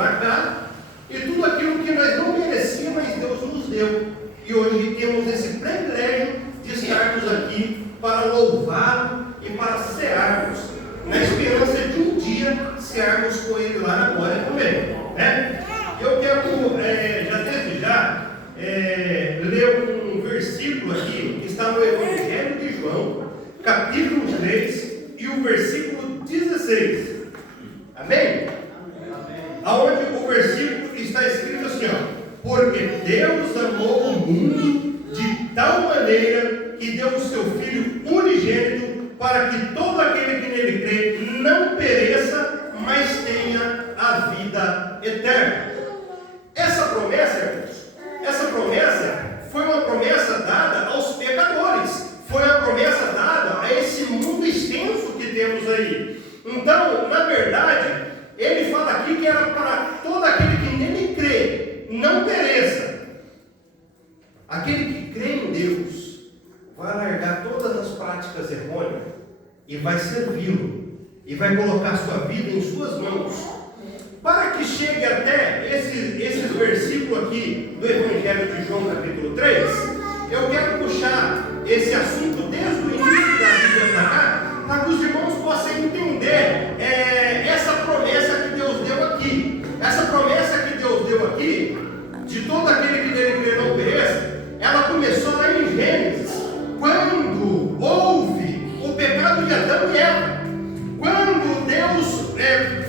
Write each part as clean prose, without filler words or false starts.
para cá, e tudo aquilo que nós não merecíamos, mas Deus nos deu. E hoje temos esse privilégio de estarmos aqui para louvá-lo e para cearmos, na esperança de um dia cearmos com Ele lá na glória também, né? Eu quero, ler um versículo aqui, que está no Evangelho de João, capítulo 3, e o versículo 16. Amém? Aonde o versículo está escrito assim, ó: porque Deus amou o mundo de tal maneira que deu o seu Filho unigênito, para que todo aquele que nele crê não pereça, mas tenha a vida eterna. Essa promessa, irmãos, foi uma promessa dada aos pecadores, foi uma promessa dada a esse mundo extenso que temos aí. Então, na verdade, ele fala aqui que era para todo aquele que nele crê, não pereça. Aquele que crê em Deus vai largar todas as práticas errôneas e vai servi-lo, e vai colocar sua vida em suas mãos. Para que chegue até esse versículo aqui do Evangelho de João, capítulo 3, eu quero puxar esse assunto desde o início da Bíblia para cá, para que os irmãos possam entender essa promessa que Deus deu aqui. Essa promessa que Deus deu aqui, de todo aquele que dele crê não pereça, ela começou lá em Gênesis, quando houve o pecado de Adão e Eva. Quando Deus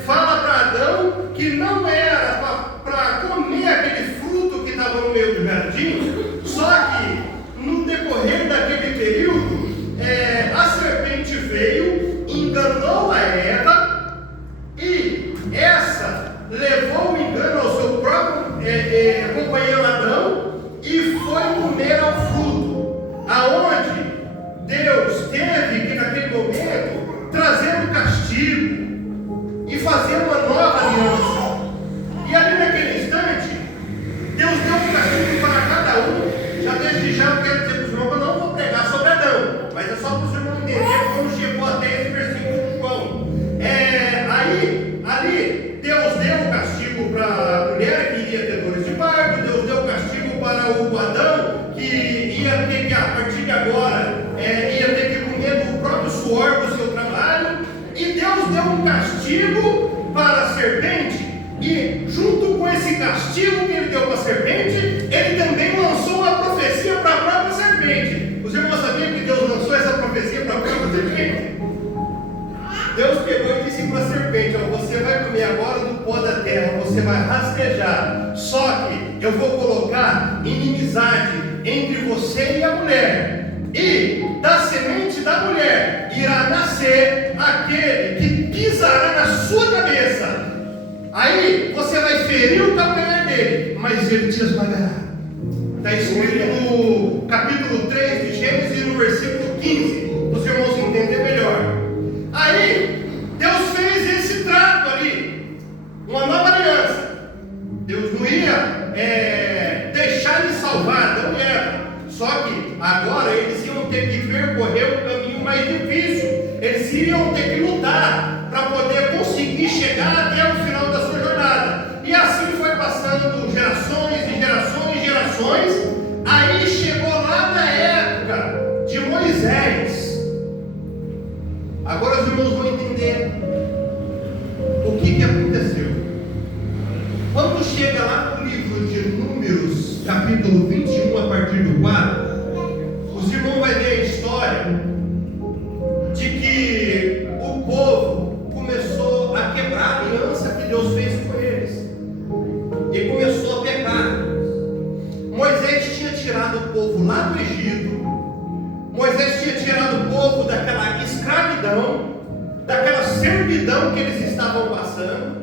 fala para Adão que não era para comer aquele fruto que estava no meio do jardim, só que no decorrer daquele período, a serpente veio, enganou a Eva, e essa levou o engano ao seu próprio companheiro Adão, e foi comer ao fruto, aonde Deus teve que naquele momento trazer um castigo e fazer uma nova aliança. E ali naquele instante, Deus deu um castigo para cada um. Já desde já eu quero dizer para os irmãos, eu não vou pregar sobre Adão, mas é só para os irmãos entenderem como chegou até esse versículo de João. Ali Deus deu o castigo para a mulher que iria ter dores de parto, Deus deu o castigo para o Adão, que ia ter que, a partir de agora, ia ter que comer do próprio suor do seu trabalho, e Deus deu um castigo para a serpente, e junto com esse castigo que ele deu para a serpente, ele também lançou uma profecia para a própria serpente. Os irmãos sabiam que Deus lançou essa profecia para a própria serpente? Deus pegou e disse para a serpente: você vai comer agora do pó da terra, você vai rastejar, só que eu vou colocar inimizade entre você e a mulher, e da semente da mulher irá nascer aquele que pisará na sua cabeça. Aí você vai ferir o calcanhar dele, mas ele te esmagará. Está escrito no capítulo 3 de Gênesis, no versículo 15, para os irmãos entenderem melhor. Aí Deus fez esse trato ali, uma nova aliança. Deus não ia deixar de salvar Adão e Eva, só que agora eles iam ter que percorrer um caminho mais difícil. Eles iam ter que lutar para poder conseguir chegar até o final da sua jornada. E assim foi passando gerações e gerações e gerações. Aí chegou lá na época de Moisés. Agora os irmãos vão entender o que aconteceu. Quando chega lá no livro de Números, capítulo 21, a partir do 4, os irmãos vão ver a história de que o povo começou a quebrar a aliança que Deus fez com eles e começou a pecar. Moisés tinha tirado o povo lá do Egito. Moisés tinha tirado o povo daquela escravidão, daquela servidão que eles estavam passando.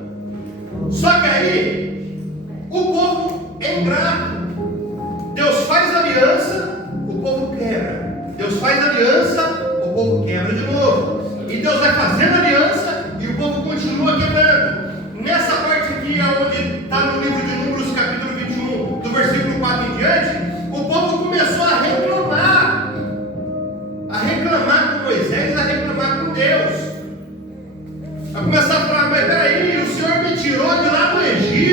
Só que aí o povo é ingrato. Deus faz aliança, o povo quebra. Deus faz aliança, o povo quebra de novo. E Deus vai fazendo aliança e o povo continua quebrando. Nessa parte aqui, onde está no livro de Números, capítulo 21, do versículo 4 em diante, o povo começou a reclamar com Moisés, a reclamar com Deus. A começar a falar: mas peraí, o Senhor me tirou de lá do Egito.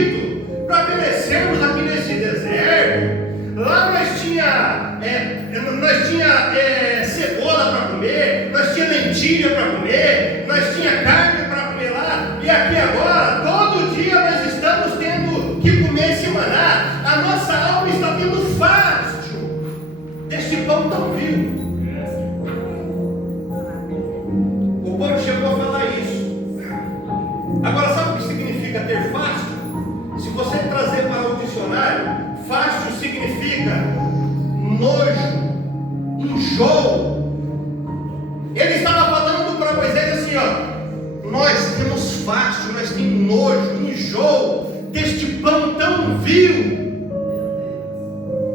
nós tinha cebola para comer, nós tinha lentilha para comer, nós tinha carne para comer lá, e aqui agora, todo dia nós estamos tendo que comer esse maná. A nossa alma está tendo fácil deste pão tão vil. O povo chegou a falar isso. Agora, sabe o que significa ter fácil? Se você trazer para o dicionário, fácil significa nojo, enjoo. Ele estava falando para Moisés assim, ó: nós temos fácil, nós temos nojo, enjoo deste pão tão vil,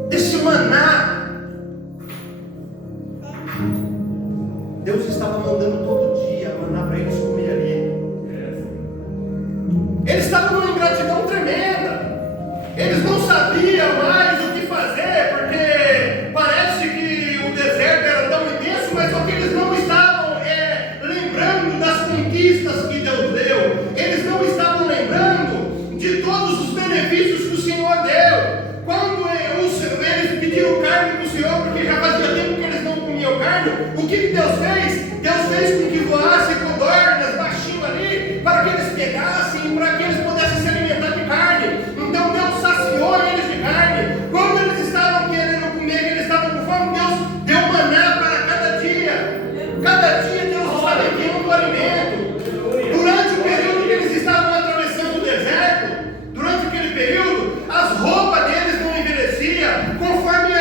desse maná. Deus estava mandando todo dia maná para eles comer ali. Eles estavam numa ingratidão tremenda. Eles não sabiam mais o que fazer, porque parece que o deserto era tão intenso, mas só que eles não estavam lembrando das conquistas que Deus deu. Eles não estavam lembrando de todos os benefícios que o Senhor deu. Quando eles pediram carne para o Senhor, porque já fazia tempo que eles não comiam carne, o que Deus fez? Deus fez com que voasse codornas baixinho ali, para que eles pegassem, para que eles pudessem se alimentar de carne. Então Deus saciou eles de carne. Quando eles estavam querendo comer, que eles estavam com fome, Deus deu maná para cada dia. Cada dia Deus estava enviando o alimento. Durante o período que eles estavam atravessando o deserto, durante aquele período, as roupas deles não envelheciam. Conforme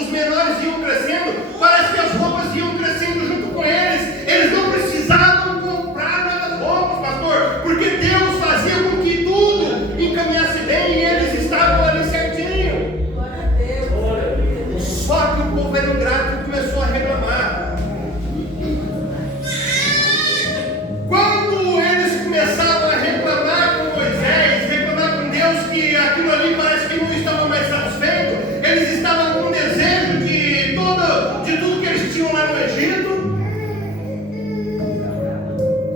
os menores iam crescendo, parece que as roupas iam crescendo junto com eles. Eles não precisavam comprar novas roupas, pastor, porque Deus fazia com que tudo encaminhasse bem e eles estavam ali certinho. Só que o povo era ingrato e começou a reclamar. Quando eles começavam a reclamar com Moisés, reclamar com Deus, que aquilo ali parece que não estava mais satisfeito, eles estavam com desejo de tudo que eles tinham lá no Egito.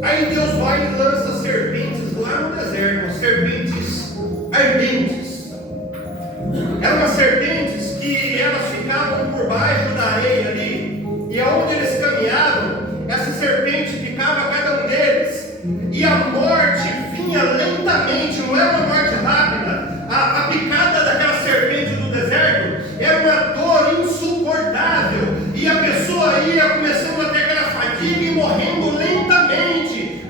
Aí Deus vai e lança serpentes lá no deserto, serpentes ardentes. Eram umas serpentes que elas ficavam por baixo da areia ali, e aonde eles caminhavam, essa serpente picava cada um deles, e a morte vinha lentamente, não era uma morte rápida. A picada daquela serpente do deserto era uma dor insuportável, e a pessoa ia começando a ter aquela fadiga e morrendo lentamente,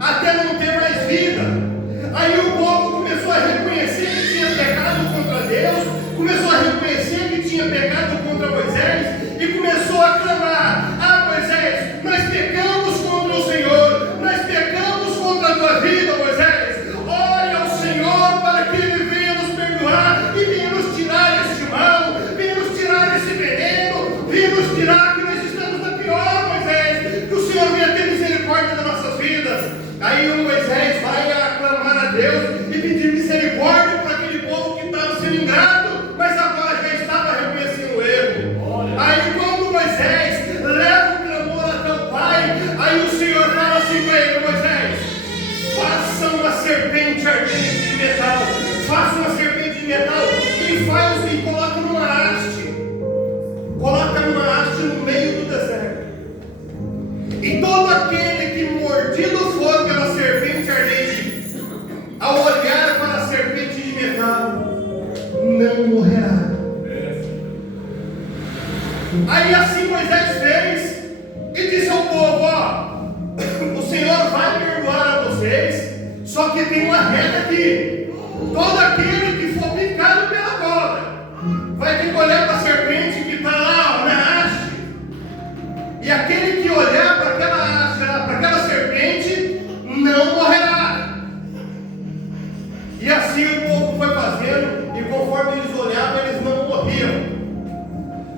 até não ter mais vida. Aí o povo começou a reconhecer que tinha pecado contra Deus, começou a reconhecer que tinha pecado contra Moisés, e começou a clamar: ah, Moisés, nós pecamos contra o Senhor, nós pecamos contra a tua vida, Moisés. Olha ao Senhor para que Ele venha nos perdoar e venha nos tirar este mal, venha nos tirar esse veneno, venha nos tirar que nós estamos na pior, Moisés, que o Senhor venha ter misericórdia das nossas vidas. Aí o Moisés vai a clamar a Deus e pedir misericórdia para aquele povo que estava sendo ingrato, mas agora já estava reconhecendo o erro. Aí quando Moisés leva o clamor até o Pai, aí o Senhor fala assim para ele: Moisés, faça uma serpente ardente de metal, faça uma serpente de metal e faz e coloca numa haste no meio do deserto. E todo aquele que mordido for pela serpente ardente, ao olhar para a serpente de metal, não morrerá. Aí assim Moisés fez e disse ao povo: ó, o Senhor vai perdoar a vocês, só que tem uma regra aqui: todo aquele que for picado pela